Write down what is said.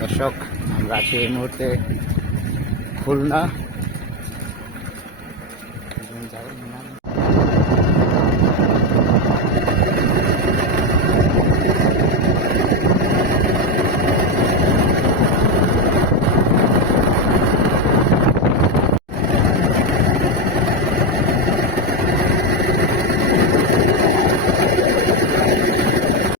দর্শক আমরা আছি এই মুহূর্তে খুলনা।